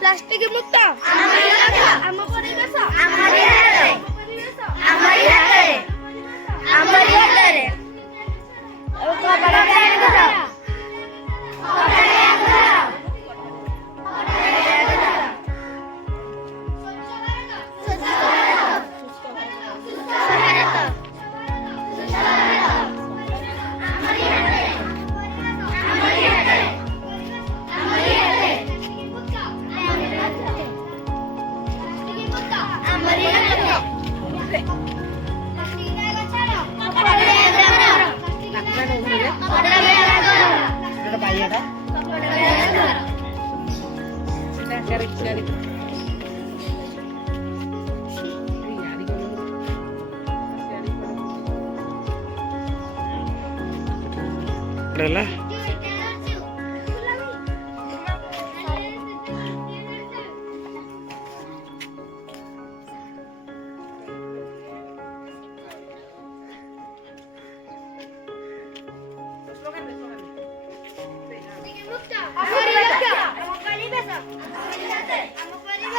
plastic ମୁକ୍ତ ଆମ ପରିବେଶ ଆମରି ହାତରେ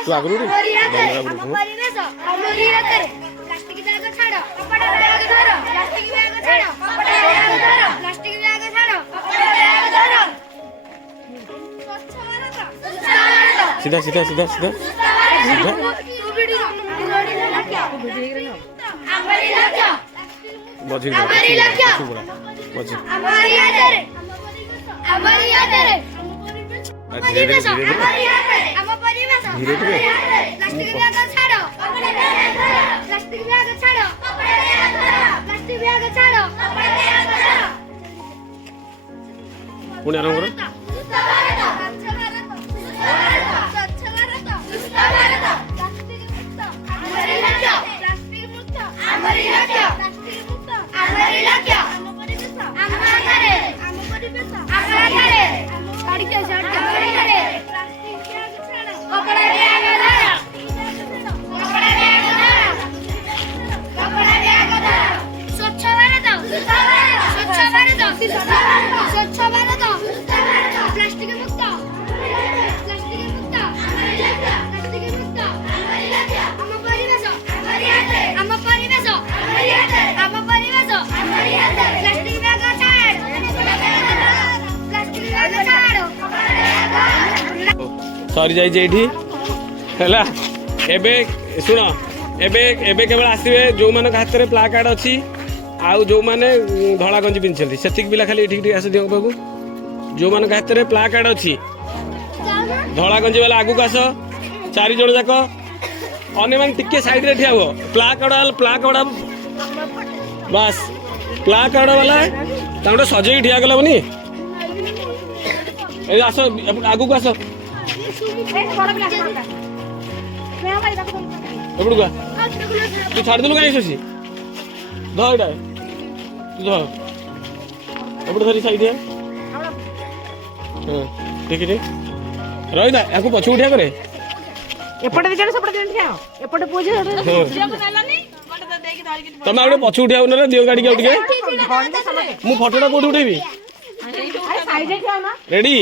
तू आगरू रे प्लास्टिक बैग छाड़ कपड़ा बैग धर प्लास्टिक बैग छाड़ कपड़ा बैग धर प्लास्टिक बैग छाड़ कपड़ा बैग धर स्वच्छ भारत सीधा सीधा सीधा सीधा सीधा हमारी लक्ष्य मझी हमारी लक्ष्य मझी हमारी हाତରେ हमारी हाତରେ धीरे धीरे धीरे ଆମ ପରିବେଶ धीरे धीरे ପ୍ଲାଷ୍ଟିକ ବ୍ୟାଗ ଛାଡ଼ କପଡ଼ା ବ୍ୟାଗ ଧର ପ୍ଲାଷ୍ଟିକ ବ୍ୟାଗ ଛାଡ଼ କପଡ଼ା ବ୍ୟାଗ ଧର ପ୍ଲାଷ୍ଟିକ ବ୍ୟାଗ ଛାଡ଼ କପଡ଼ା ବ୍ୟାଗ ଧର पुणी आरंभ करो ସୁସ୍ଥ ଭାରତ ସ୍ୱଚ୍ଛ ଭାରତ ସୁସ୍ଥ ଭାରତ ପ୍ଲାଷ୍ଟିକ ମୁକ୍ତ ଆମରି ଲକ୍ଷ୍ୟ ପ୍ଲାଷ୍ଟିକ ମୁକ୍ତ ଆମରି ଲକ୍ଷ୍ୟ ପ୍ଲାଷ୍ଟିକ ମୁକ୍ତ ଆମରି ଲକ୍ଷ୍ୟ ଆମ ପରିବେଶ ଆମ ହାତରେ ଆମ ପରିବେଶ ଆମ ହାତରେ ଛାଡ଼ିକେ ପ୍ଲାଷ୍ଟିକ ବ୍ୟାଗ ଛାଡ଼ କପଡ଼ା ବ୍ୟାଗ ଧର କପଡ଼ା ବ୍ୟାଗ ଧର କପଡ଼ା ବ୍ୟାଗ ଧର ସ୍ୱଚ୍ଛ ଭାରତ ସ୍ୱଚ୍ଛ ଭାରତ ସ୍ୱଚ୍ଛ ଭାରତ ପ୍ଲାଷ୍ଟିକ ମୁକ୍ତ ପ୍ଲାଷ୍ଟିକ ମୁକ୍ତ ପ୍ଲାଷ୍ଟିକ ମୁକ୍ତ ଆମ ପରିବେଶ ଆମ ପରିବେଶ ଆମ ପରିବେଶ ପ୍ଲାଷ୍ଟିକ ବ୍ୟାଗ ଛାଡ଼ ପ୍ଲାଷ୍ଟିକ ବ୍ୟାଗ ଛାଡ଼ सरी जाइए है एबे शुण एबे एबे केवल आसवे जो मान हाथ में प्ला कार्ड अच्छी आउ जो मैंने धला गंजी पिंधि से पिला खाली ये आस दियो बाबू जो मान हाथ में प्ला कार्ड अच्छी धला गंजी वाला आगू आस 4 जन जाक अन्य मैंने टिके साइड रे ठिया हुआ प्ला कार्ड बस प्ला कार्ड वाला सजे ठिया गला बनी आस आगू आस एपड़ू तू छाड़ देलु कहीं शशि धर तू एपट धरी साइड हाँ ठीक है रही था या पछ उठिया करे एपटे जण सेपटे जण ठिया एपटे पूजे तमे आगे पछ उठिया ना दियो गाड़ी के उठे मु फोटोटा कोठी उठेबी रेडी